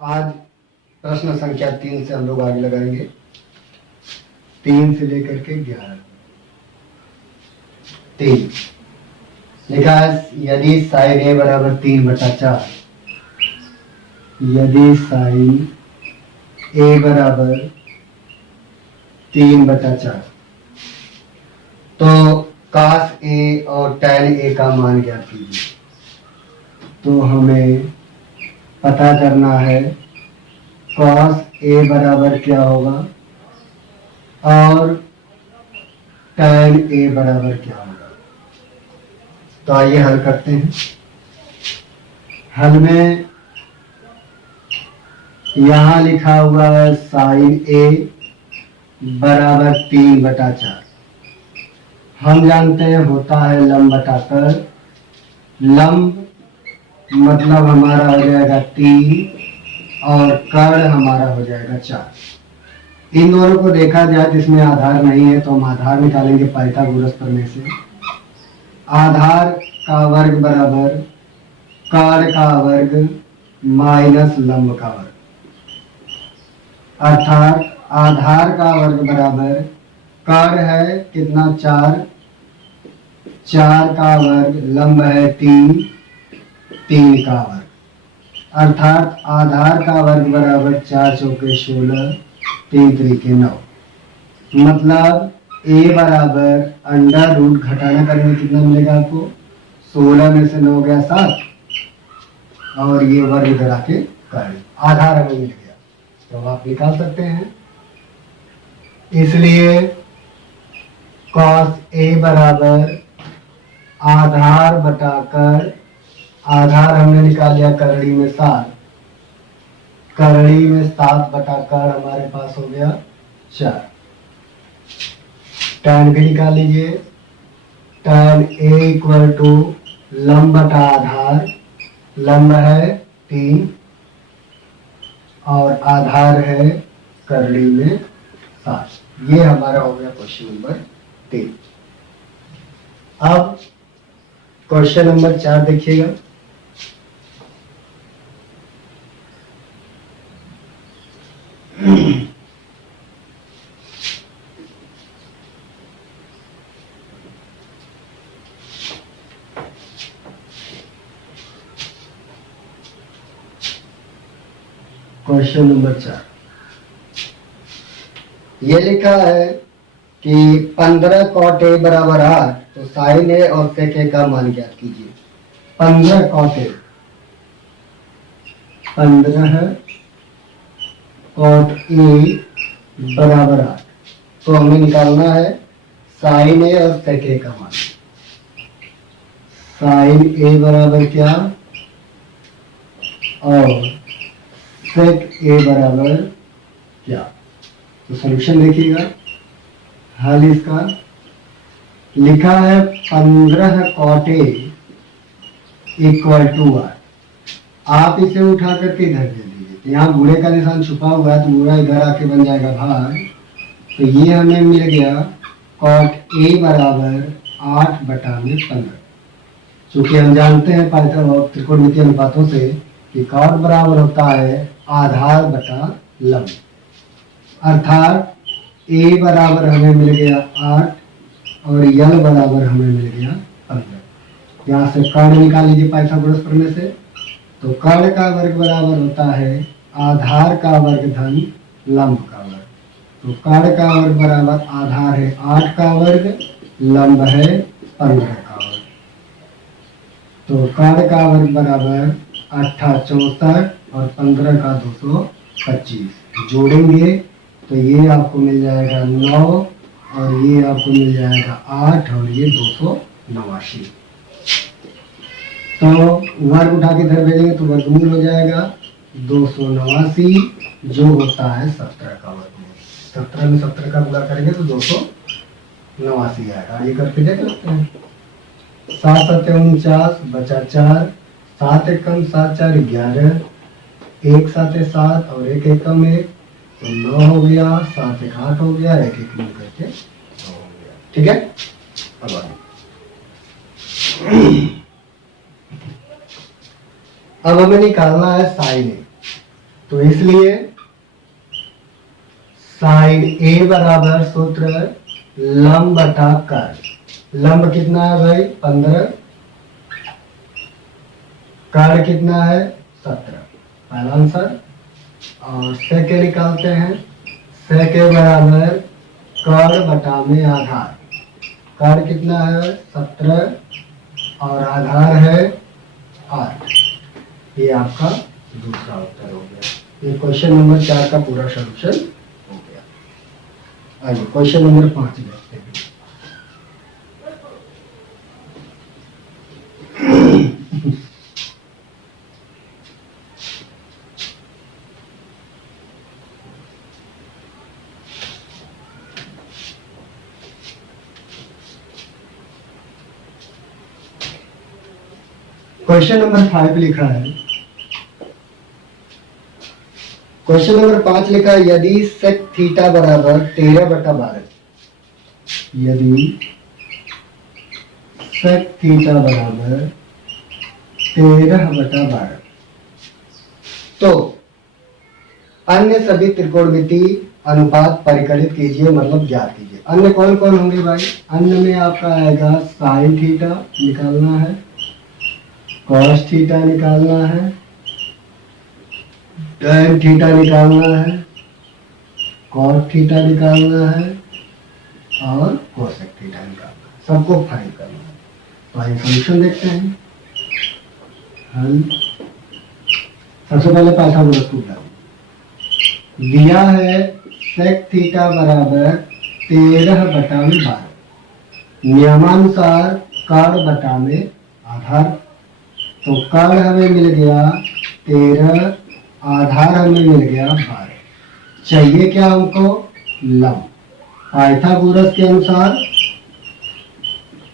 आज प्रश्न संख्या 3 से हम लोग आगे लगाएंगे। 3 से लेकर के 11। 3 लिखा है यदि साइन ए बराबर 3/4, यदि साइन ए बराबर 3/4 तो कास ए और टैन ए का मान ज्ञात कीजिए। तो हमें पता करना है कॉस ए बराबर क्या होगा और टैन ए बराबर क्या होगा। तो आइए हल करते हैं। हल में यहां लिखा हुआ है साइन ए बराबर 3/4। हम जानते हैं होता है लंब बटाकर लंब, मतलब हमारा हो जाएगा 3 और कर्ण हमारा हो जाएगा 4। इन दोनों को देखा जाए जिसमें आधार नहीं है तो हम आधार निकालेंगे पाइथागोरस प्रमेय से। आधार का वर्ग बराबर कर्ण का वर्ग माइनस लंब का वर्ग, अर्थात आधार का वर्ग बराबर कर्ण है कितना 4, 4 का वर्ग, लंब है 3, 3 का वर्ग, अर्थात आधार का वर्ग बराबर 4 चौके 16, 3 त्रिके 9। मतलब a बराबर अंडर रूट घटाना करेंगे कितना मिलेगा आपको, 16 में से 9 गया 7 और ये वर्ग इधर आके कर आधार हमें मिल गया। तो आप निकाल सकते हैं। इसलिए कॉस ए बराबर आधार बटाकर, आधार हमने निकाल लिया करड़ी में 7, करड़ी में 7 बटाकर हमारे पास हो गया 4। टैन भी निकाल लीजिए। टैन ए इक्वल टू लंब बटा आधार, लंब है 3 और आधार है करड़ी में 7। ये हमारा हो गया क्वेश्चन नंबर 3। अब क्वेश्चन नंबर 4 देखिएगा। क्वेश्चन नंबर 4 ये लिखा है कि 15 कॉट ए बराबर 8, तो साइन ए और सेक ए का मान ज्ञात कीजिए। 15 कॉट ए, 15 कॉट ए बराबर 8, तो हमें निकालना है साइन ए और सेक ए का मान। साइन ए बराबर क्या और सेक ए बराबर क्या। तो सॉल्यूशन देखिएगा। हल इसका लिखा है 15 कॉट ए इक्वल टू 8। आप इसे उठा करके इधर दे दीजिए। यहाँ बूढ़े का निशान छुपा हुआ है तो बूढ़ा इधर आके बन जाएगा भाग। तो ये हमें मिल गया कॉट ए बराबर 8/15। चूंकि हम जानते हैं त्रिकोणमितीय अनुपातों से कि कॉट बराबर होता है आधार बटा लंब, अर्थात ए बराबर हमें मिल गया 8 और यल बराबर हमें मिल गया 15। यहाँ से कर्ण निकाल लीजिए पाइथागोरस प्रमेय से। तो कर्ण का वर्ग बराबर होता है आधार का वर्ग धन लंब का वर्ग। तो कर्ण का वर्ग बराबर आधार है 8 का वर्ग, लंब है 15 का वर्ग। तो कर्ण का वर्ग बराबर 8 64 और 15 का 225। जोड़ेंगे तो ये आपको मिल जाएगा 9 और ये आपको मिल जाएगा 8 और ये 289। तो वर्ग उठा के इधर भेजेंगे तो वर्गमूल हो जाएगा 289 जो होता है 17 का वर्गमूल। 17 में 17 का गुणा करेंगे तो 289 आएगा। ये करके देख सकते हैं। 7 7 49 बचा 4, 7 एकम 7 4 11, 1 7 7 और 1 एकम 1 तो 9 हो गया, 7 1 8 हो गया, 1 1 मिल करके 9 हो गया। ठीक है। अब आगे अब हमें निकालना है साइन ए। तो इसलिए साइन ए बराबर सूत्र लंब बटा कर्ण। लंब कितना है भाई 15, कर्ण कितना है 17, पहला आंसर। और सेके निकालते हैं, सेके बराबर कर्ण बटा में आधार। कर्ण कितना है 17 और आधार है 8। ये आपका दूसरा उत्तर हो गया। ये क्वेश्चन नंबर 4 का पूरा सॉल्यूशन हो गया। आइए क्वेश्चन नंबर 5 देखते हैं। क्वेश्चन नंबर 5 लिखा है, क्वेश्चन नंबर 5 लिखा है, यदि सेक थीटा बराबर 13/12, यदि सेक थीटा बराबर 13/12, तो अन्य सभी त्रिकोणमिति अनुपात परिकलित कीजिए, मतलब ज्ञात कीजिए। अन्य कौन कौन होंगे भाई? अन्य में आपका आएगा साइन थीटा निकालना है, कॉस थीटा निकालना है, टैन थीटा निकालना है, कॉस थीटा निकालना है और कोसेक थीटा निकालना है। सबको फाइंड करना है। तो आइए सॉल्यूशन देखते हैं। हल सबसे पहले पाइथागोरस को दिया है, सेक थीटा बराबर 13/12, नियमानुसार कर्ण बटा में आधार। तो कर्ण हमें मिल गया 13, आधार हमें मिल गया 12। चाहिए क्या हमको? लंब। पाइथागोरस के अनुसार,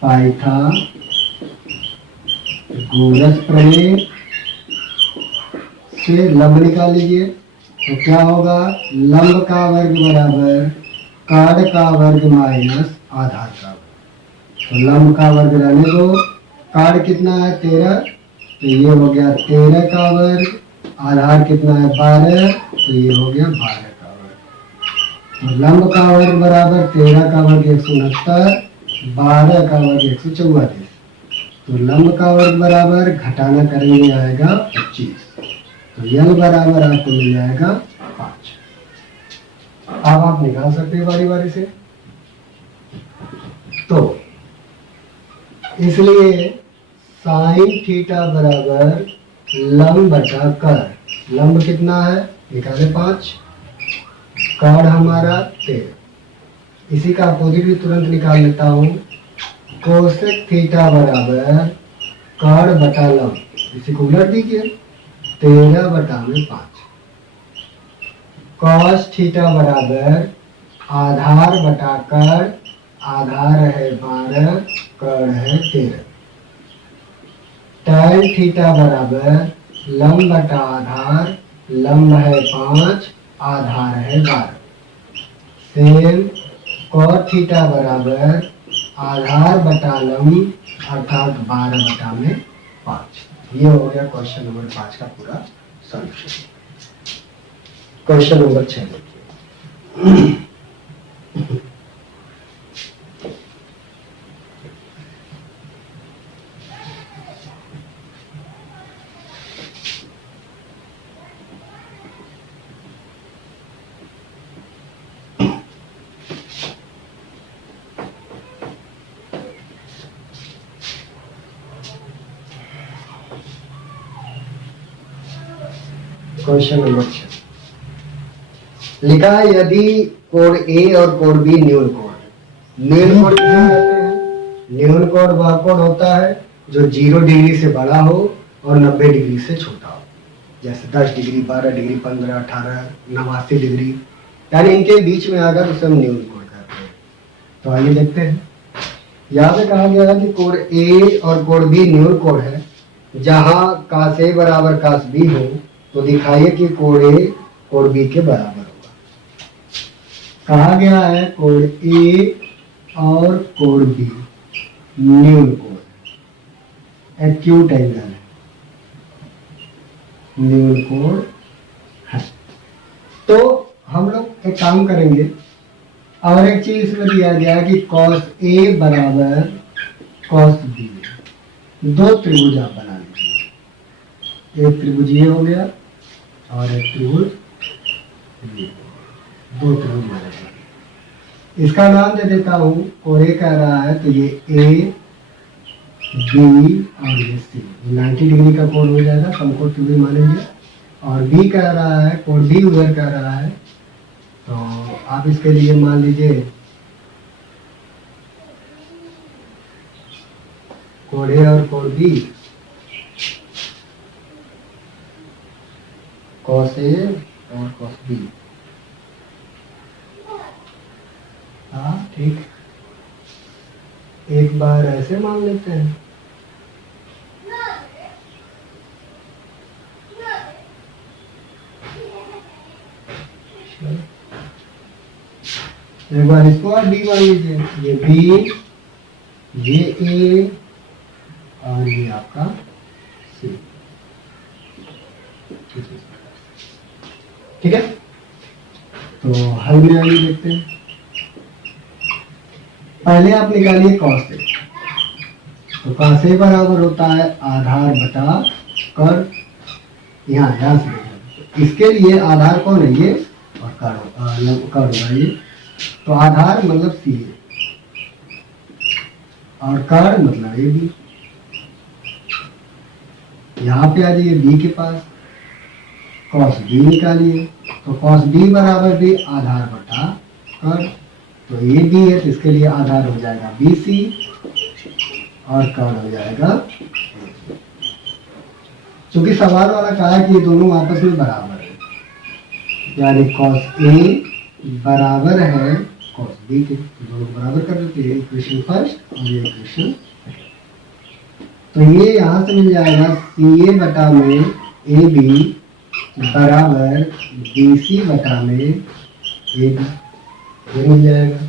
पाइथागोरस प्रमेय से लंब निकाल लीजिए। तो क्या होगा? लंब का वर्ग बराबर कर्ण का वर्ग माइनस आधार का वर्ग। तो लंब का वर्ग रहने दो, कर्ण कितना है 13, तो ये हो गया 13 का वर्ग, आधार कितना है 12, तो ये हो गया 12 का वर्ग। तो लंब का वर्ग बराबर 13 का वर्ग 169, 12 का वर्ग 144। तो लंब का वर्ग बराबर घटाना करेंगे आएगा 25। तो यल बराबर आपको मिल जाएगा 5। अब आप निकाल सकते हैं बारी बारी से। तो इसलिए साइन थीटा बराबर लंब बटा कर्ण। लंब कितना है निकाले 5, कर्ण हमारा 13। इसी का अपोजिट भी तुरंत निकाल लेता हूं। कोसेक थीटा बराबर कर्ण बटा लंब, इसी को उलट दीजिए, 13/5। कॉस थीटा बराबर आधार बटा कर्ण, आधार है 12, कर्ण है 13। टैन थीटा बराबर लंब बटा आधार, लंब है 5, आधार है 12। सेम कॉस थीटा बराबर आधार बटा लंब अर्थात 12/5। ये हो गया क्वेश्चन नंबर 5 का पूरा सॉल्यूशन। क्वेश्चन नंबर 6 देखिए। क्वेश्चन नंबर 6 लिखा है, यदि कोण ए और कोण बी न्यून कोण है। न्यून कोण किसे कहते हैं? न्यून कोण वह कोण होता है जो 0 डिग्री से बड़ा हो और 90 डिग्री से छोटा हो। जैसे 10 डिग्री, 12 डिग्री, 15, 18, 89 डिग्री, यानी इनके बीच में आकर उसे हम न्यून कोण कहते हैं। तो आइए देखते हैं। यहाँ पे कहा गया है कि कोण ए और कोण बी न्यून कोण है। जहां कास ए बराबर कास बी हो तो दिखाइए कि कोण ए कोण बी के बराबर होगा। कहा गया है कोण ए और कोण बी न्यून कोण है, एक्यूट एंगल है। न्यून कोण है। तो हम लोग एक काम करेंगे, और एक चीज इसमें दिया गया है कि cos A बराबर cos B, दो त्रिभुज आप बना लीजिए। एक त्रिभुज ये हो गया और एक त्रिभुज ये, दो त्रिभुज बनेगा। इसका नाम दे देता हूँ, और ए कह रहा है तो ये A B और ये C, 90 डिग्री का कोण हो जाएगा, समकोण त्रिभुज मानेंगे। और B कह रहा है, कोण B उधर कह रहा है, तो आप इसके लिए मान लीजिए कोण A और कोण B, cos A और cos B। हाँ ठीक, एक बार ऐसे मान लेते हैं। एक बार इसको और B मान लीजिए, ये B, ये A और ये आपका C। ठीक है, तो हल में आइए देखते हैं। पहले आप निकालिए cos A, तो cos A बराबर होता है आधार बटा कर। यहाँ से देखिए, इसके लिए आधार कौन है, ये, और कर होगा ये, तो आधार मतलब सी और कर मतलब ए बी। यहाँ पे आ जाइए बी के पास, cos B निकालिए, तो cos B बराबर भी आधार बटा कर, तो ये बी है तो इसके लिए आधार हो जाएगा BC और कर हो जाएगा। क्योंकि सवाल वाला कहा है कि ये दोनों आपस में बराबर है, यानी cos A बराबर है cos B के, दोनों बराबर कर देते हैं, इक्वेशन फर्स्ट और ये इक्वेशन। तो ये यहाँ से मिल जाएगा CA बटा में AB बराबर BC बटा में AB, ये मिल जाएगा।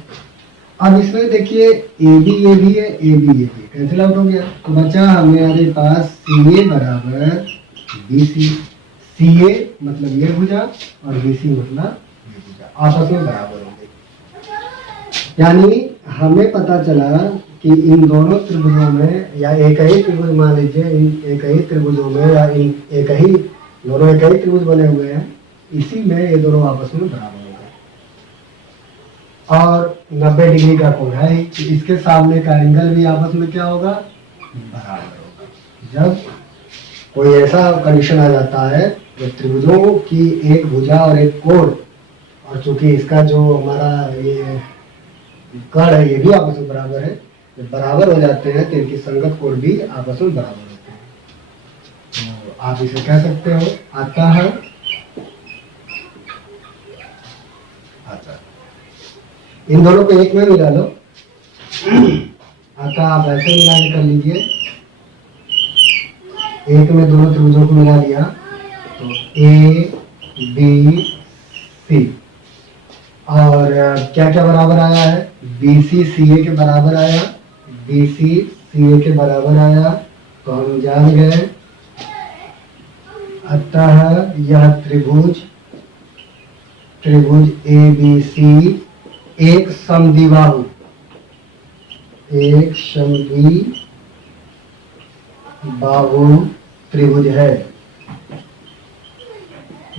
अब इसमें देखिए AB ये भी है, AB ये भी कैंसिल आउट हो गया, तो बचा हमारे पास CA बराबर BC। CA मतलब ये भुजा और BC मतलब ये भुजा, आपस में बराबर हो गई। यानी हमें पता चला कि इन दोनों त्रिभुजों में, या एक ही त्रिभुज मान लीजिए, इन एक ही त्रिभुजों में, या इन एक ही दोनों एक ही त्रिभुज बने हुए हैं, इसी में ये दोनों आपस में बराबर हो गए। और 90 डिग्री का कोण है, इसके सामने का एंगल भी आपस में क्या होगा, बराबर होगा। जब कोई ऐसा कंडीशन आ जाता है तो त्रिभुजों की एक भुजा और एक कोण, और चूंकि इसका जो हमारा ये कर्ण है ये भी आपस में बराबर है, जब बराबर हो जाते हैं तो इनकी संगत कोण भी आपस में बराबर होते हैं। तो आप इसे कह सकते हो आता है, इन दोनों को एक में मिला लो, आता आप ऐसे मिला कर लीजिए, एक में दोनों त्रिभुजों को मिला लिया तो A B C, और क्या क्या बराबर आया है, BC CA के बराबर आया, BC CA के बराबर आया, तो हम जान गए अतः यह त्रिभुज ABC एक समद्विबाहु, एक समद्विबाहु त्रिभुज है,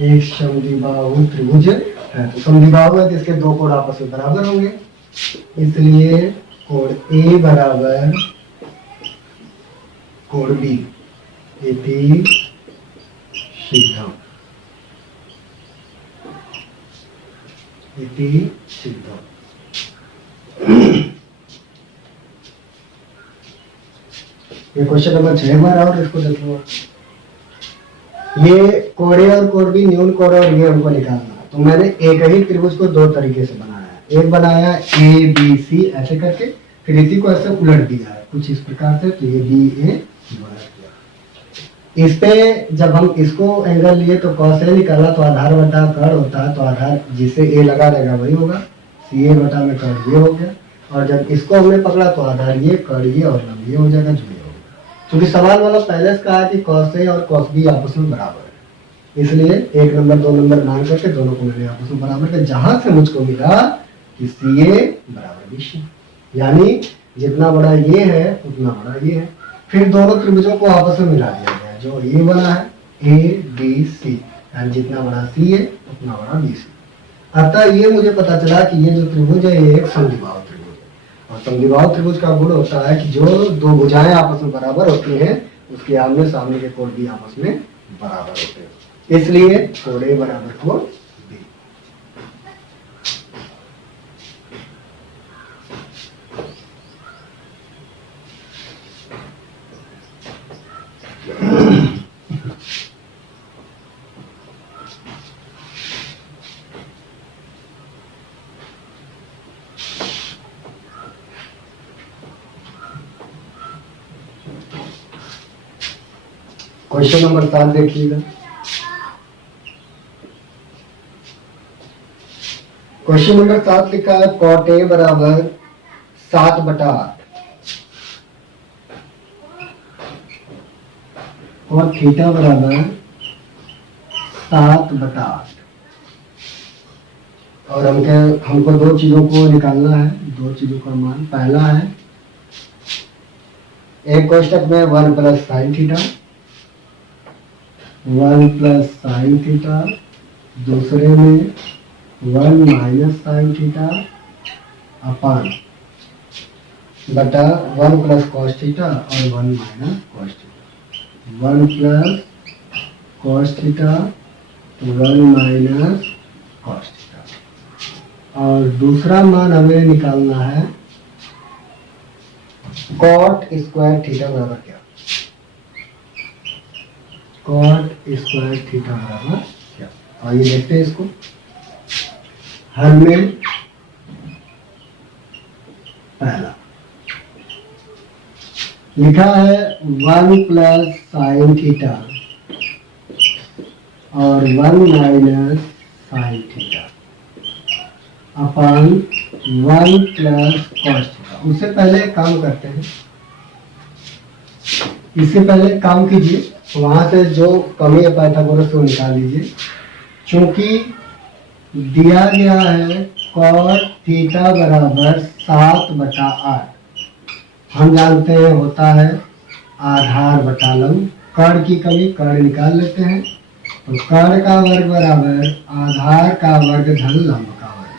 एक समद्विबाहु त्रिभुज है। तो समद्विबाहु है तो इसके दो कोण आपस में बराबर होंगे, इसलिए कोण A बराबर कोण B, इति सिद्धम, इति सिद्धम। ये क्वेश्चन नंबर 6 बार और इसको देख लो। ये कोण A और कोण B न्यून कोण और ये हमको निकालना है, तो मैंने एक ही त्रिभुज को दो तरीके से बनाया है। एक बनाया ABC ऐसे करके, फिर इसी को ऐसे उलट दिया है कुछ इस प्रकार से, तो ये BA उलट दिया। इस पे जब हम इसको एंगल लिए तो cos A निकाला तो आधार बटा कर होता है, तो आधार जिसे A लगा रहेगा वही होगा, CA बटा में कर ये हो गया, और जब इसको हमने पकड़ा तो आधार ये, कर ये और लंब ये हो जाएगा, जो ये होगा। क्योंकि सवाल वाला पहले से कहा कि cos A और cos B आपस में बराबर है, इसलिए 1 नंबर 2 नंबर मान करके दोनों को मैंने आपस में बराबर किया, जहां से मुझको मिला कि CA बराबर BC, यानी जितना बड़ा ये है उतना बड़ा ये है। फिर दोनों त्रिभुजों को आपस में मिला दिया गया, जो ये बना है ABC, यानी जितना बड़ा C है उतना बड़ा BC। अतः ये मुझे पता चला कि ये जो त्रिभुज है ये एक समद्विबाहु त्रिभुज है, और समद्विबाहु त्रिभुज का गुण होता है कि जो दो भुजाएं आपस में बराबर होती हैं उसके आमने सामने के कोण भी आपस में बराबर होते हैं, इसलिए कोण A बराबर कोण B। क्वेश्चन नंबर 7 देखिएगा। क्वेश्चन नंबर 7 लिखा है cot A बराबर 7/8 और थीटा बराबर 7/8, और हमको दो चीजों को निकालना है, दो चीजों का मान। पहला है एक कोष्टक में 1 + sin थीटा, 1 + sin थीटा, दूसरे में 1 - sin थीटा अपान बटा 1 + cos थीटा और 1 - cos theta, 1 + cos theta 1 - cos theta. और दूसरा मान हमें निकालना है cot स्क्वायर थीटा बराबर क्या, cot स्क्वायर थीटा बराबर क्या। आइए देखते हैं इसको। हल में पहला लिखा है 1 + sin थीटा और 1 - sin theta upon 1 + cos theta. उससे पहले एक काम करते हैं, इससे पहले काम कीजिए, वहां से जो कमी है पाइथागोरस को निकाल लीजिए। चूंकि दिया गया है cot थीटा बराबर 7/8, हम जानते हैं होता है आधार बटा लंब। कर्ण की कमी, कर्ण निकाल लेते हैं, तो कर्ण का वर्ग बराबर आधार का वर्ग धन लंब का वर्ग,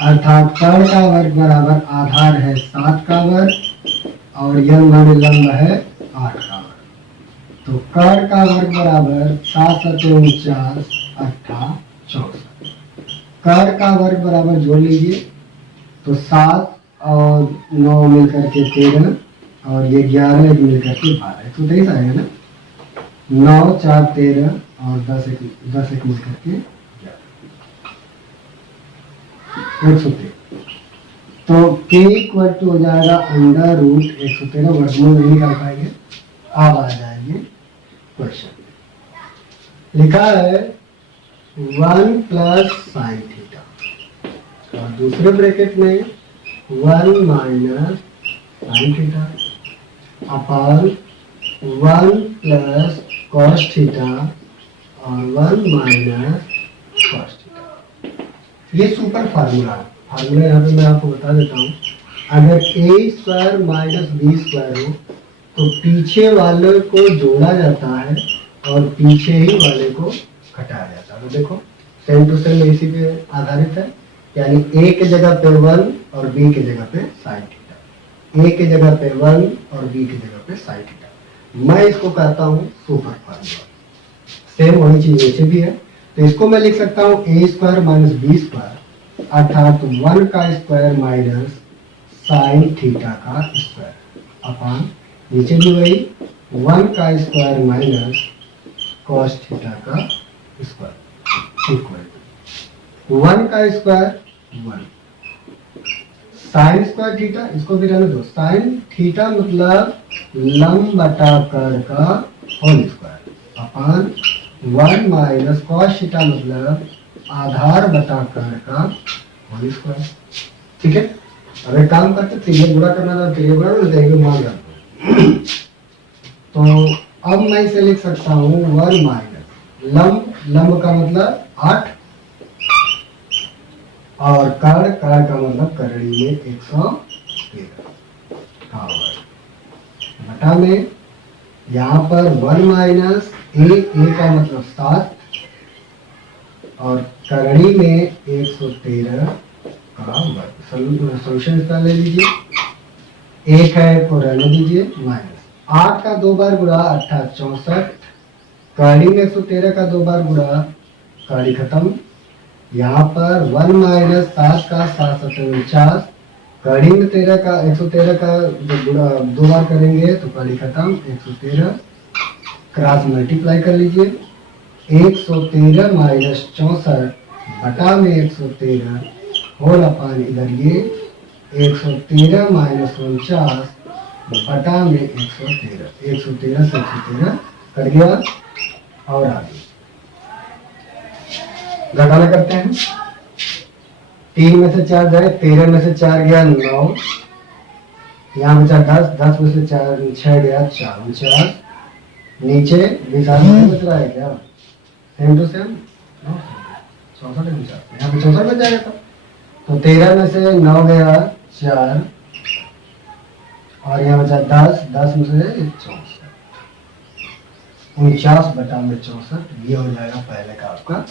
अर्थात कर्ण का वर्ग बराबर आधार है 7 का वर्ग और यह मान लंब है 8 का वर्ग। तो कर्ण का वर्ग बराबर 7 × 49 = 64। कर्ण का वर्ग बराबर जोड़ लीजिए, तो 7 और 9 मिलकर के 13 और ये 11 मिलकर के 12, तो 23 आएगा ना। 9 4 13 और 10 1 मिलकर के 113। तो k = हो जाएगा √113, वर्गमूल नहीं निकाल पाएंगे। अब आ जाएंगे क्वेश्चन। लिखा है 1 + sin थीटा और दूसरे ब्रैकेट में 1 - sin theta upon 1 + cos theta और 1 - cos थीटा। ये सुपर फार्मूला है। फार्मूला यहाँ पे मैं आपको बता देता हूँ। अगर a² - b² हो तो पीछे वाले को जोड़ा जाता है और पीछे ही वाले को घटाया जाता है। तो देखो सेम टू सेम इसी पे आधारित है, यानी a के जगह पे 1 और b के जगह पे sin थीटा, a के जगह पे 1 और b की जगह पे sin थीटा। मैं इसको कहता हूँ सुपर फार्मूला। सेम वही चीज नीचे भी है, तो इसको मैं लिख सकता हूँ a² - b² अर्थात 1 का स्क्वायर माइनस sin थीटा का स्क्वायर अपान नीचे भी वही 1 का स्क्वायर माइनस cos थीटा का स्क्वायर इक्वल 1 का स्क्वायर 1 साइन स्क्वायर थीटा, इसको भी रहने दो। साइन थीटा मतलब लंब बटा कर्ण का whole square upon 1 - cos theta मतलब आधार बटा कर्ण का होल स्क्वायर। ठीक है, अब एक काम करते तिरिया गुणा करना था, तिरिया गुणा में देंगे मान जाते। तो अब मैं इसे लिख सकता हूँ 1 - लंब, लंब का मतलब 8 और कर्ण, कर्ण का मतलब करड़ी में 113 का वर्ग बटा में यहाँ पर 1 माइनस ए का मतलब 7 और करड़ी में 113 का वर्ग। सोल्यूशन इसका ले लीजिए, एक है को रहने दीजिए, माइनस 8 का 2 बार गुणा 8 64, कड़ी में 113 का 2 बार गुणा, कड़ी खत्म। यहाँ पर 1 माइनस 7 का 7 49, कड़ी में 13 का 113 का गुणा 2 बार करेंगे तो कड़ी खत्म, 113 क्रॉस मल्टीप्लाई कर लीजिए, 113 माइनस 64 बटा में 113 होल अपान इधर ये 113 माइनस 49 बटा में 113, 113 से 113 कट गया। और आगे घटाना करते हैं, 3 में से 4 जाए, 13 में से 4 गया 9, यहाँ बचा 10, 10 में से 4 6 गया 4, नीचे 20 बच रहा है क्या, सेम टू सेम 64 यहाँ पे 64 बच जाएगा था। तो 13 में से 9 गया 4 और यहाँ बचा 10, 10 में से 64, 49 बटा में 64, ये हो जाएगा पहले का आपका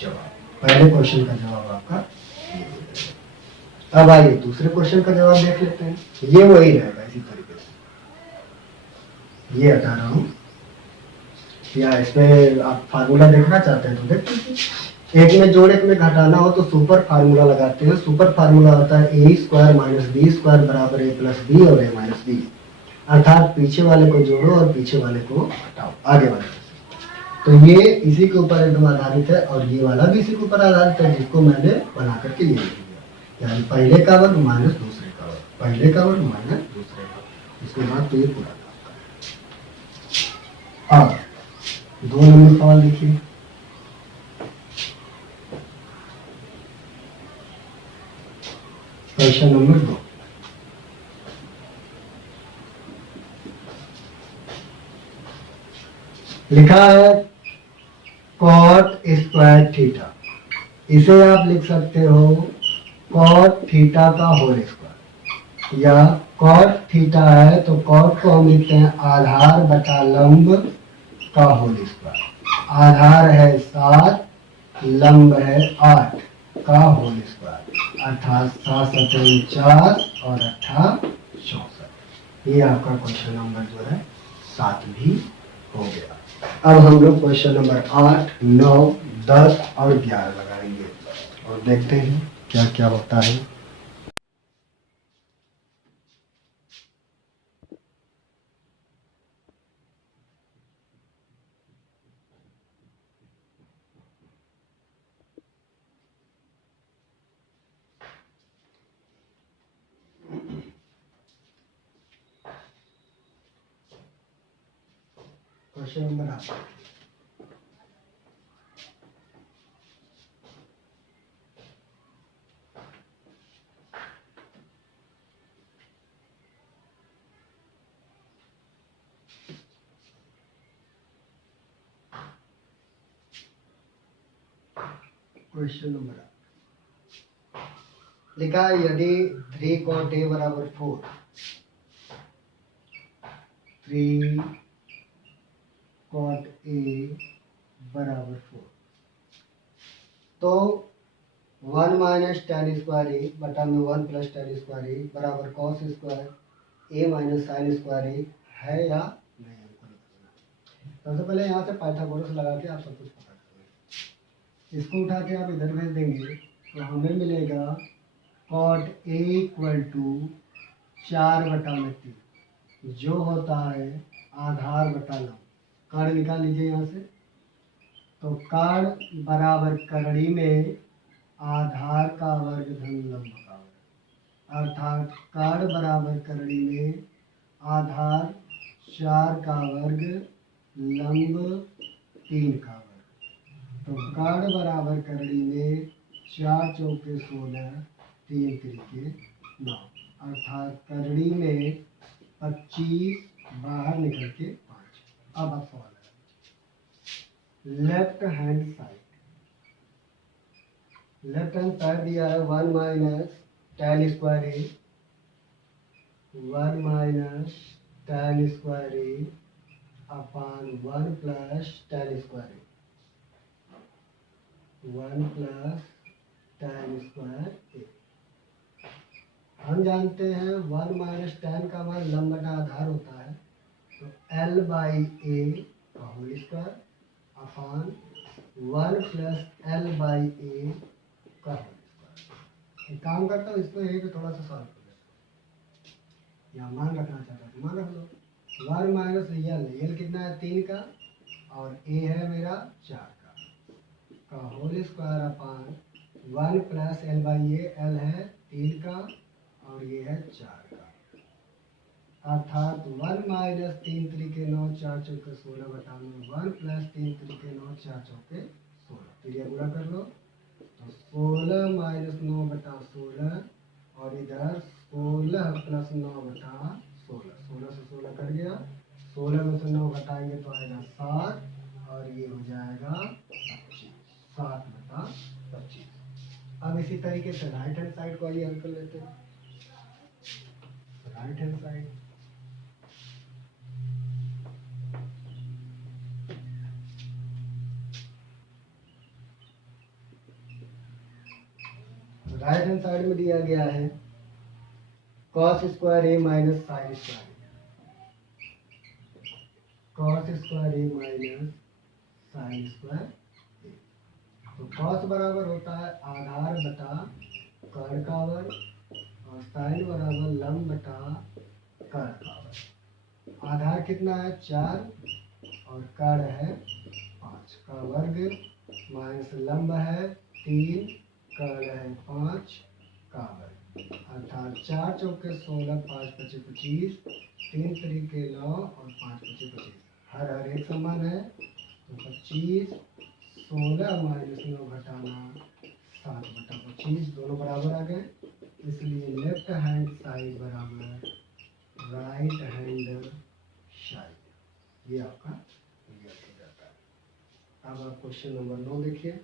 जवाब, पहले क्वेश्चन का जवाब आपका ये हो जाएगा। अब आइए दूसरे क्वेश्चन का जवाब देख लेते हैं, ये वही रहेगा इसी तरीके से। ये हटा रहा हूँ, या इसमें आप फार्मूला देखना चाहते हैं तो देख लीजिए। एक में जोड़ एक में घटाना हो तो सुपर फार्मूला लगाते हैं। सुपर फार्मूला होता है A square minus B square बराबर ए प्लस बी और ए माइनस बी, अर्थात पीछे वाले को जोड़ो और पीछे वाले को घटाओ आगे वाले से। तो ये इसी के ऊपर एकदम आधारित है और ये वाला भी इसी के ऊपर आधारित है, जिसको मैंने बना करके ये लिख दिया, यानी पहले का वर्ग माइनस दूसरे का वर्ग, पहले का वर्ग माइनस दूसरे का, इसके बाद तो ये पूरा काम। अब 2 नंबर सवाल देखिए, क्वेश्चन नंबर 2 लिखा है कॉट स्क्वायर थीटा, इसे आप लिख सकते हो कॉट थीटा का होल स्क्वायर, या कॉट थीटा है तो कॉट को हम लिखते हैं आधार बटा लंब का होल स्क्वायर, आधार है 7, लंब है 8 का होल स्क्वायर, अर्थात 7 49 और 8 64। ये आपका क्वेश्चन नंबर जो है 7 भी हो गया। अब हम लोग क्वेश्चन नंबर 8, 9, 10 और 11 लगाएंगे और देखते हैं क्या क्या होता है। क्वेश्चन नंबर 8, क्वेश्चन नंबर 8 लिखा है यदि 3 cot a बराबर 4, 3 cot a बराबर 4, तो 1 माइनस tan स्क्वायर ए बटा में 1 प्लस tan स्क्वायर ए बराबर cos square A minus sine square ए है या नहीं, हमको निकालना। सबसे पहले यहाँ से पाइथागोरस लगा के आप सब कुछ पता करेंगे, इसको उठा के आप इधर भेज देंगे तो हमें मिलेगा कॉट ए इक्वल टू 4 बटा में 3, जो होता है आधार बटा लंब। कर्ण निकाल लीजिए यहाँ से, तो कर्ण बराबर करड़ी में आधार का वर्ग धन लंब का वर्ग, अर्थात कर्ण बराबर करड़ी में आधार 4 का वर्ग लंब 3 का वर्ग, तो कर्ण बराबर करड़ी में 4 चौके 16, 3 त्रिके 9, अर्थात करड़ी में 25 बाहर निकल के 5। अब आप सवाल लेफ्ट हैंड साइड दिया है 1 माइनस tan स्क्वायर ए, 1 माइनस tan स्क्वायर ए अपान 1 प्लस tan स्क्वायर ए, 1 प्लस tan स्क्वायर ए। हम जानते हैं 1 माइनस tan का मान लंब बटा आधार होता है, तो L बाई ए का whole square upon 1 plus L by a का होल स्क्वायर। एक काम करता हूँ, इसको यहीं पे थोड़ा सा सॉल्व कर लेता हूँ। यहाँ मान रखना चाहता हूँ तो मान रख लो। 1 माइनस एल कितना है 3 का, और ए है मेरा 4 का whole square upon 1 plus L by A, L है 3 का और ये है 4 का, अर्थात 1 माइनस 3 त्रिके 9 4 चौके 16 बटा में 1 प्लस 3 त्रिके 9 4 चौके 16, फिर ये गुणा कर लो तो 16 माइनस 9 बटा 16 और इधर 16 प्लस 9 बटा 16, 16 से 16 कट गया, 16 में से 9 घटाएंगे तो आएगा 7 और ये हो जाएगा 25, 7 बटा 25। अब इसी तरीके से राइट हैंड साइड को आइए हल कर लेते हैं। राइट हैंड साइड में दिया गया है cos square A minus sine square, cos square A minus sine square A. तो cos बराबर होता है आधार बटा कर्ण का वर्ग और साइन बराबर लंब बटा कर्ण का वर्ग। आधार कितना है 4 और कर्ण है 5 का वर्ग माइनस लंब है 3, कर्ण है 5 का वर्ग, अर्थात 4 चौके 16, 5 पचे 25, 3 तरीके 9 और 5 पचे 25, हर एक समान है तो 25, 16 माइनस 9 घटाना 7 बटा 25, दोनों बराबर आ गए, इसलिए लेफ्ट हैंड साइड बराबर राइट हैंड साइड, ये आपका क्लियर हो जाता है। अब आप क्वेश्चन नंबर 9 देखिए।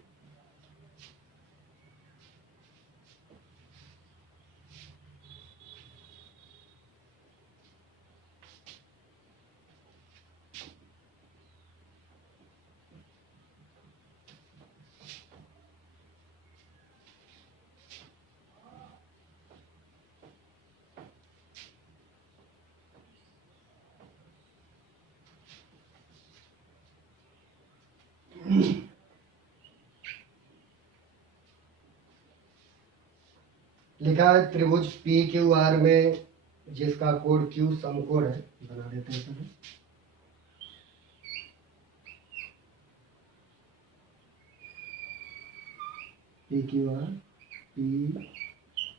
लिखा है त्रिभुज पी क्यू आर में जिसका कोड क्यू समकोण है, बना देते हैं पहले। P Q R, P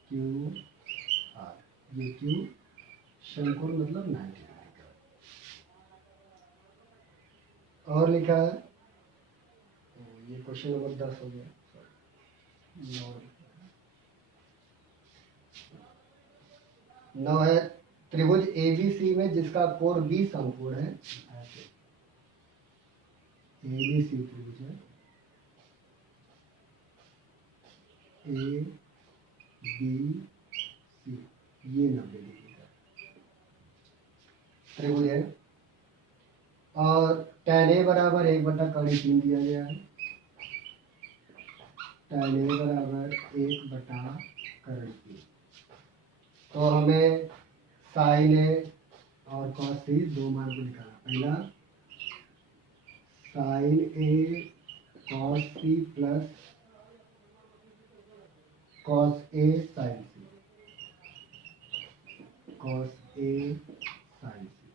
Q R, ये क्यू समकोण मतलब 90 डिग्री का। और लिखा है, ये क्वेश्चन नंबर 10 हो गया, 9 है त्रिभुज एबीसी में जिसका कोण बी समकोण है, एबीसी त्रिभुज है, ए बी सी, ये 90 डिग्री का त्रिभुज है और tan ए बराबर 1 बटा कड़ी 3 दिया गया है, tan ए बराबर 1 बटा कड़ी 3, तो हमें साइन ए और कॉस सी दो मान को निकालना। पहला sign A cos C plus cos A sign C, cos A sign सी,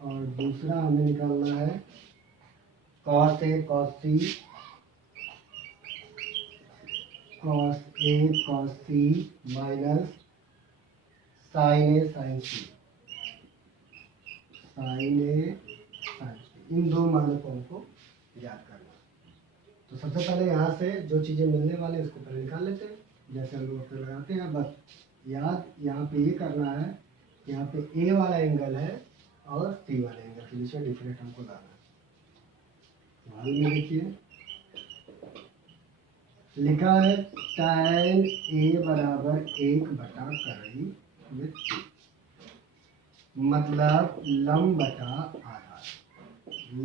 और दूसरा हमें निकालना है cos A cos C, cos A cos C minus sign A sign C, sine A sign सी, इन दो मानों को हमको याद करना। तो सबसे पहले यहाँ से जो चीज़ें मिलने वाले हैं उसको पहले निकाल लेते हैं, जैसे हम लोग अपने लगाते हैं। बस याद यहाँ पे ये करना है, यहाँ पे ए वाला एंगल है और सी वाले एंगल के बीच में डिफरेंट हमको लाना है। हाल में देखिए लिखा है tan A बराबर 1/कड़ी में 3, मतलब लंब बटा आधार,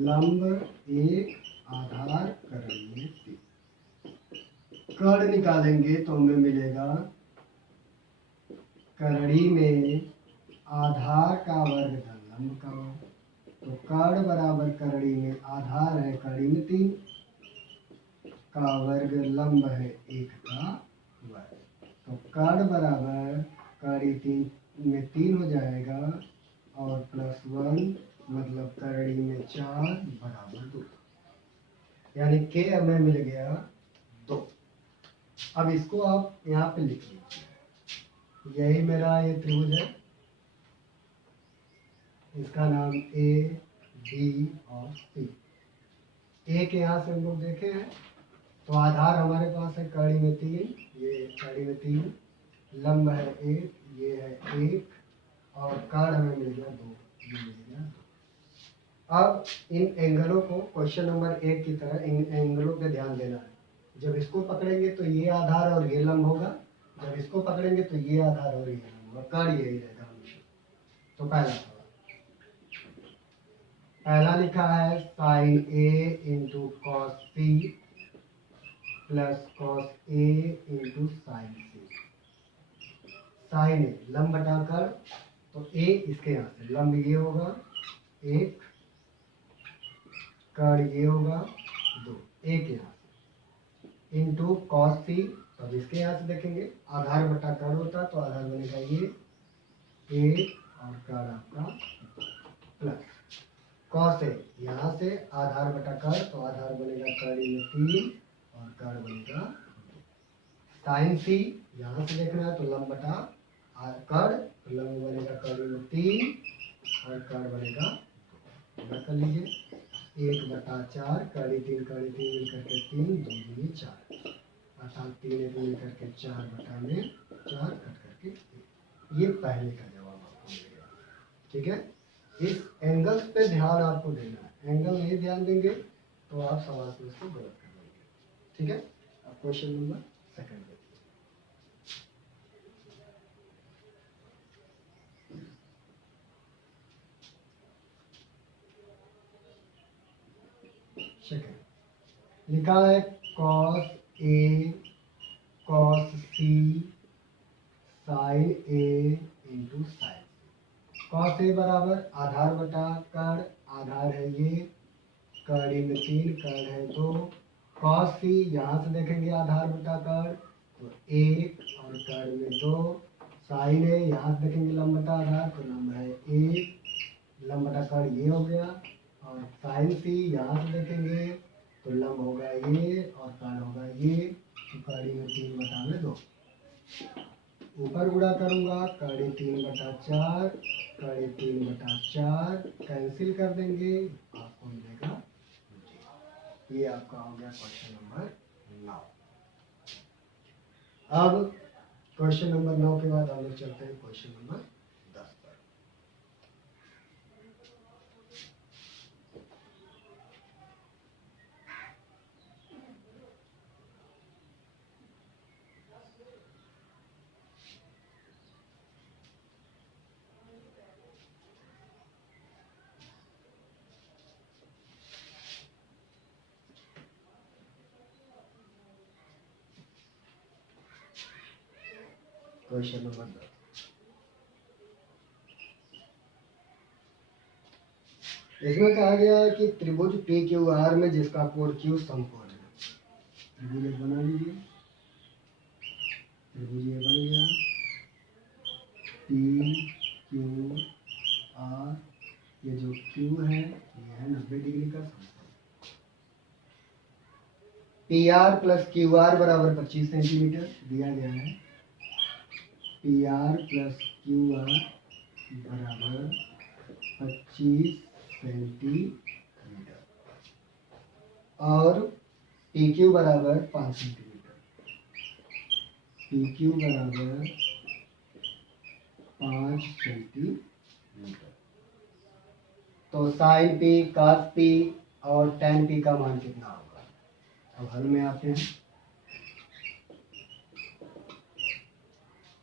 लंब 1 आधार कड़ी में 3। कड़ निकालेंगे तो हमें मिलेगा कड़ी में आधार का वर्ग धन लंब का वर्ग, तो कड़ बराबर कड़ी में आधार है कड़ी में 3 का वर्ग, लंब है 1 का वर्ग, तो कड़ बराबर कड़ी 3 में 3 हो जाएगा और +1 मतलब कड़ी में 4 बराबर 2, यानी के हमें मिल गया 2। अब इसको आप यहाँ पे लिख लीजिए, यही मेरा ये त्रिभुज है, इसका नाम ए बी और सी। ए के यहाँ से हम लोग देखे हैं तो आधार हमारे पास है कड़ी में 3, ये कड़ी में 3, लंब है 1, ये है 1 और कड़ हमें मिल गया 2, ये मिल गया 2। अब इन एंगलों को क्वेश्चन नंबर 1 की तरह इन एंगलों पे ध्यान देना है। जब इसको पकड़ेंगे तो ये आधार और ये लंब होगा, जब इसको पकड़ेंगे तो ये आधार और ये लंब होगा, कड़ यही रहेगा हमेशा। तो पहला लिखा है sine A into cos C plus cos A into sine C. Sine A लंब बटा कड़, तो ए इसके यहाँ से लंब ये होगा 1, कड़ ये होगा 2, ए के यहाँ से इंटू कॉस सी, तो अब इसके यहाँ से देखेंगे आधार बटा कड़ होता तो आधार बनेगा ये 1 और कड़ आपका प्लस कॉस ए, यहाँ से आधार बटा कड़ तो आधार बनेगा कड़ी में 3 और कड़ बनेगा साइन सी, यहाँ से देखना है तो लंब बटा कड़, तो लंब बनेगा कड़ी में 3 और कड़ बनेगा, पूरा कर लीजिए 1/4, कड़ी 3 मिल करके 3, 2 दूनी 4 अर्थात 3 1 मिल करके 4/4 कट करके 1। ये पहले का जवाब आपको मिलेगा। ठीक है, इस एंगल्स पे ध्यान आपको देना है, एंगल नहीं ध्यान देंगे तो आप सवाल को इसको गलत कर देंगे। ठीक है, अब क्वेश्चन नंबर 2 देखिए। सेकंड लिखा है cos A cos C sine A into sign. Cos A बराबर आधार बटा कड़, आधार है ये कड़ी में 3, कड़ है 2, कॉस सी यहाँ से देखेंगे आधार बटा कड़ तो 1 और कड़ में 2, साइन ए यहाँ से देखेंगे लंब बटा आधार तो लंब है 1, लंब बटा कड़ ये हो गया, और साइन सी यहाँ से देखेंगे तो लंब होगा ये और कड़ होगा ये, तो कड़ी में 3/2, ऊपर गुणा करूंगा कड़ी 3/4, कड़ी 3/4 कैंसिल कर देंगे, आपको मिलेगा ये आपका हो गया क्वेश्चन नंबर 9। अब क्वेश्चन नंबर 9 के बाद हम लोग चलते हैं क्वेश्चन नंबर 10 पर। क्वेश्चन नंबर 10, इसमें कहा गया है कि त्रिभुज पी क्यू आर में जिसका कोण क्यू समकोण है। त्रिभुज बना लीजिए, त्रिभुज ये बन गया पी क्यू आर, ये जो क्यू है ये है 90 डिग्री का समकोण। P R plus Q R बराबर 25 सेंटीमीटर दिया गया है, P R plus Q R बराबर 25 सेंटीमीटर और पी क्यू बराबर 5 सेंटीमीटर, पी क्यू बराबर 5 सेंटीमीटर। तो साइन पी, कॉस पी और tan p का मान कितना होगा। अब हल में आते हैं।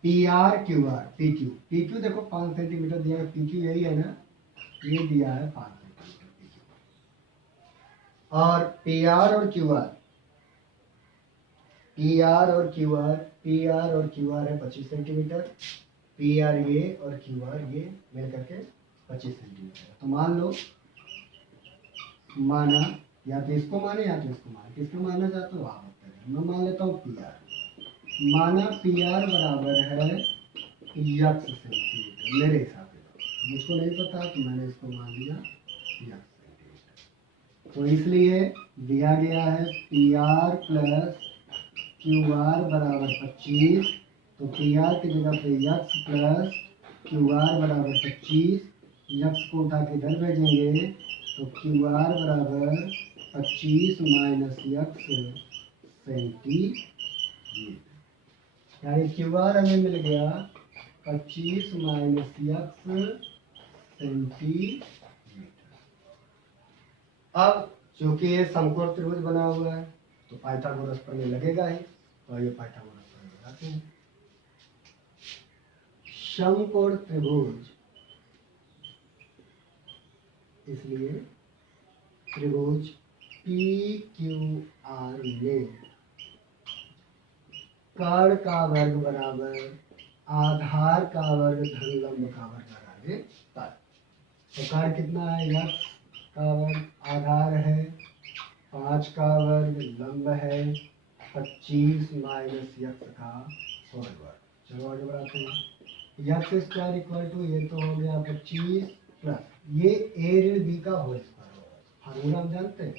P R Q R P Q देखो 5 सेंटीमीटर दिया है, पी क्यू यही है ना, ये दिया है 5 सेंटीमीटर पी क्यू। और पी आर और क्यू आर, पी आर और क्यू आर, पी आर और क्यू आर है 25 सेंटीमीटर, पी आर ये और क्यू आर ये मिल करके 25 सेंटीमीटर। तो मान लो, माना या तो इसको माने या तो इसको माने, किसको माना जाता है आप बताइए। मैं मान लेता हूँ पी आर, माना पी आर बराबर है यक्स सेंटीमीटर मेरे हिसाब से, मुझको नहीं पता तो मैंने इसको मान लिया यक्स सेंटीमीटर। तो इसलिए दिया गया है P R plus Q R बराबर 25, तो पी आर की जगह पे यक्स प्लस क्यू आर बराबर 25, यक्स को उठा के इधर भेजेंगे तो क्यू आर बराबर 25 माइनस यक्स सेंटीमीटर, यानी क्यू आर हमें मिल गया 25 माइनस यक्स सेंटीमीटर। अब चूंकि ये समकोण त्रिभुज बना हुआ है तो पाइथागोरस प्रमेय लगेगा ही, तो ये पाइथागोरस प्रमेय लगाते हैं। समकोण त्रिभुज, इसलिए त्रिभुज पी क्यू आर में कर्ण का वर्ग बराबर आधार का वर्ग धन लंब का वर्ग लगाने पर, तो कर्ण कितना है, यक्स का वर्ग, आधार है 5 का वर्ग, लंब है 25 माइनस यक्स का होल वर्ग। चलो आगे बढ़ाते हैं। यक्स स्क्वायर इक्वल टू, ये तो हो गया 25 प्लस ये ए ऋण बी का होल स्क्वायर होगा, फार्मूला हम जानते हैं।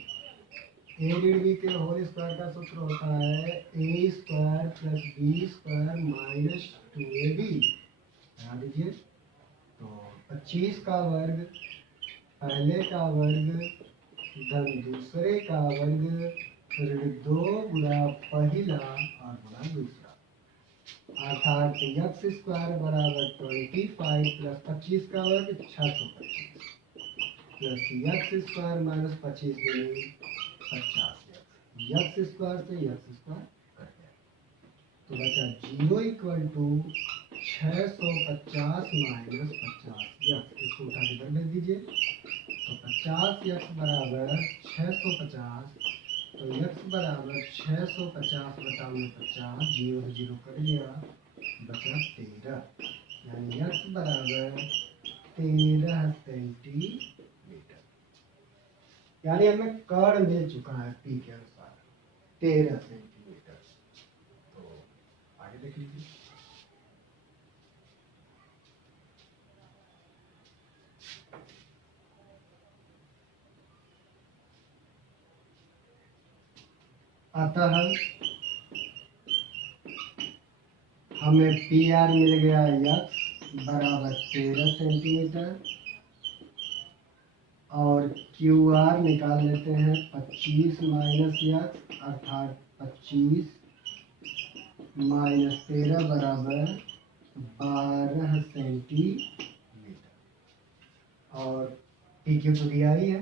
ए ऋण बी के होल स्क्वायर का सूत्र होता है A square plus B square minus 2ab। बना दीजिए, तो 25 का वर्ग पहले का वर्ग धन दूसरे का वर्ग ऋण 2 गुना पहला और गुना दूसरा, अर्थात यक्स स्क्वायर बराबर 25 प्लस 25 का वर्ग 625 प्लस यक्स स्क्वायर माइनस 25 गुनी 50 यक्स स्क्वायर से यक्स स्क्वायर कट गया, तो बचा 0 इक्वल टू 650 माइनस 50 यक्स, इसको उठा के इधर भेज दीजिए, तो 50 यक्स बराबर 650, तो यक्स बराबर 650 बटा में 50, 0 से 0 कट गया, बचा 13, यानी यक्स बराबर 13 सेंटीमीटर, यानी हमें कर्ण मिल चुका है पी के अनुसार 13 सेंटीमीटर। तो आगे देख लीजिए। अतः हमें पी आर मिल गया यक्स बराबर 13 सेंटीमीटर और क्यू आर निकाल लेते हैं 25 माइनस यक्स, अर्थात 25 माइनस 13 बराबर 12 सेंटीमीटर, और पी क्यू तो दिया ही है,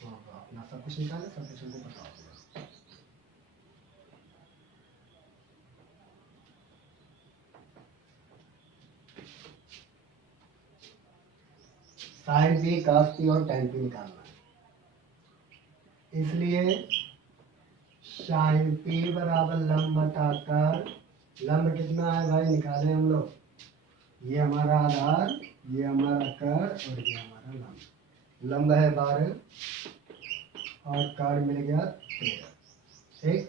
तो अपना सब कुछ निकाले, सब कुछ हमको पता होगा। साइन पी कॉस पी और टेन पी निकालना है, इसलिए साइन पी बराबर लंब बटा कर, लंब कितना है भाई निकाले हम लोग, ये हमारा आधार, ये हमारा कर और ये हमारा लंब। लंब है 12 और कर मिल गया 13, ठीक।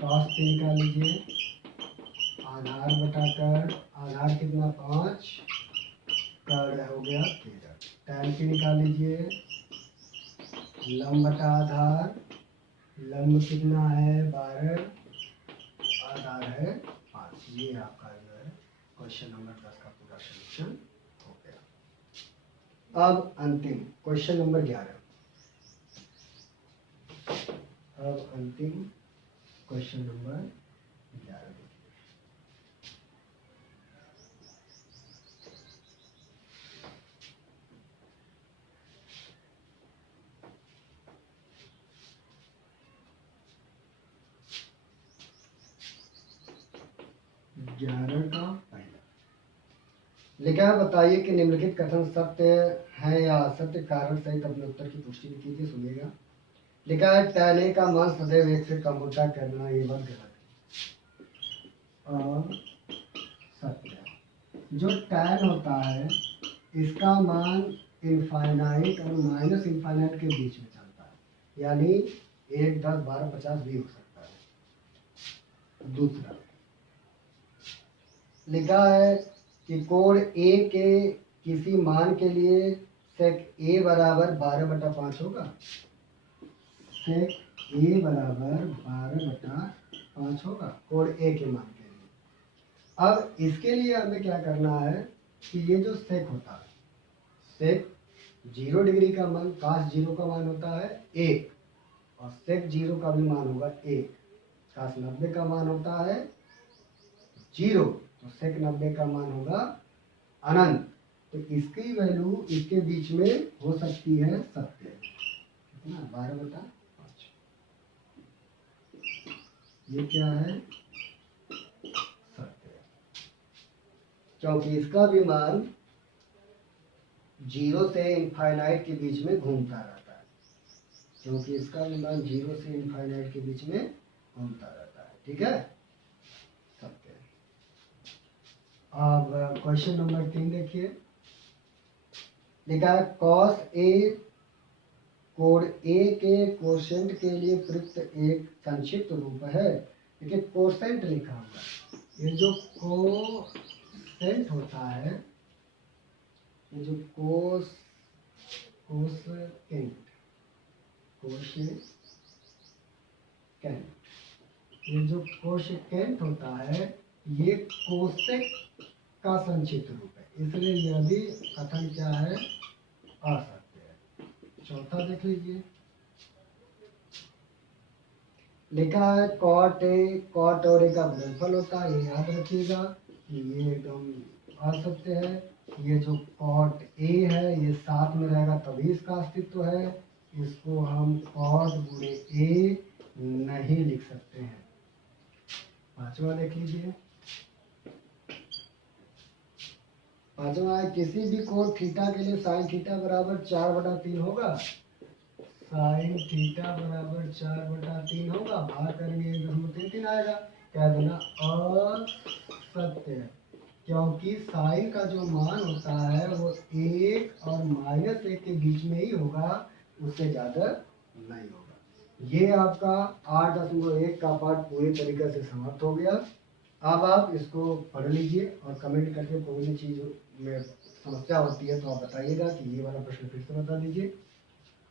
कॉस पी निकाल लीजिए, आधार बटा कर, आधार कितना 5, कर हो गया 13, tan की निकाल लीजिए, लंब बटा आधार, लंब कितना है 12, आधार है 5, ये आपका जो है क्वेश्चन नंबर 10 का पूरा सॉल्यूशन हो गया। अब अंतिम क्वेश्चन नंबर 11, अब अंतिम क्वेश्चन नंबर 11 देखिए। लिखा है बताइए कि निम्नलिखित कथन सत्य है या असत्य, कारण सहित अपने उत्तर की पुष्टि भी कीजिए। सुनिएगा। लिखा है tan A का मान सदैव 1 से कम होता है, कहना ये बात गलत है। और सत्य, जो tan होता है इसका मान इनफाइनाइट और माइनस इनफाइनाइट के बीच में चलता है, यानी 1, 10, 12, 50 भी हो सकता है। दूसरा लिखा है कि कोण ए के किसी मान के लिए सेक ए बराबर 12/5 होगा। सेक ए बराबर 12/5 होगा कोण ए के मान के लिए। अब इसके लिए हमें क्या करना है कि ये जो सेक होता है, सेक 0 डिग्री का मान, काश 0 का मान होता है 1 और सेक 0 का भी मान होगा 1। काश 90 का मान होता है 0 तो सेक 90 का मान होगा अनंत। तो इसकी वैल्यू इसके बीच में हो सकती है सत्य। कितना? 12/5। ये क्या है? सत्य, क्योंकि इसका भी मान 0 से इनफाइनाइट के बीच में घूमता रहता है। क्योंकि इसका भी मान 0 से इनफाइनाइट के बीच में घूमता रहता है। ठीक है, सत्य। अब क्वेश्चन नंबर 3 देखिए। लिखा है कॉस ए कोण ए के कोसेंट के लिए प्रयुक्त एक संक्षिप्त रूप है। देखिए कोसेंट लिखा हुआ है, ये जो कोसेंट होता है, ये जो ये जो कोसेकेंट होता है ये कोसेक का संक्षिप्त रूप है, इसलिए यह भी कथन क्या है? असत्य है। चौथा देख लीजिए। लिखा है कॉट और ए का गुणनफल होता है, ये याद रखिएगा कि ये एकदम असत्य है। ये जो कॉट ए है ये साथ में रहेगा तभी इसका अस्तित्व है, इसको हम कॉट गुणे ए नहीं लिख सकते हैं। पांचवा देख लीजिए। पांचवा है किसी भी कोण थीटा के लिए साइन थीटा बराबर 4/3 होगा। साइन थीटा बराबर 4/3 होगा। भाग करेंगे 1.33 आएगा। क्या देना? असत्य, क्योंकि साइन का जो मान होता है वो 1 और -1 के बीच में ही होगा, उससे ज्यादा नहीं होगा। ये आपका 8.1 का पार्ट पूरी तरीके से समाप्त हो गया। अब आप इसको पढ़ लीजिए और कमेंट करके कोई भी चीज़ में समस्या होती है तो आप बताइएगा कि ये वाला प्रश्न फिर से बता दीजिए।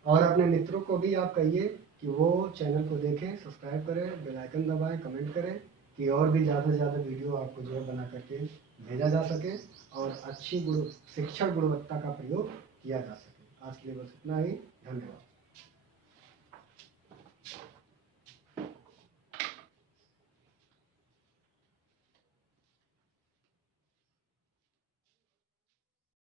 और अपने मित्रों को भी आप कहिए कि वो चैनल को देखें, सब्सक्राइब करें, बेल आइकन दबाएं, कमेंट करें कि और भी ज़्यादा से ज़्यादा वीडियो आपको जो है बना करके भेजा जा सके और अच्छी शिक्षण गुणवत्ता का प्रयोग किया जा सके। आज के लिए बस इतना ही। धन्यवाद।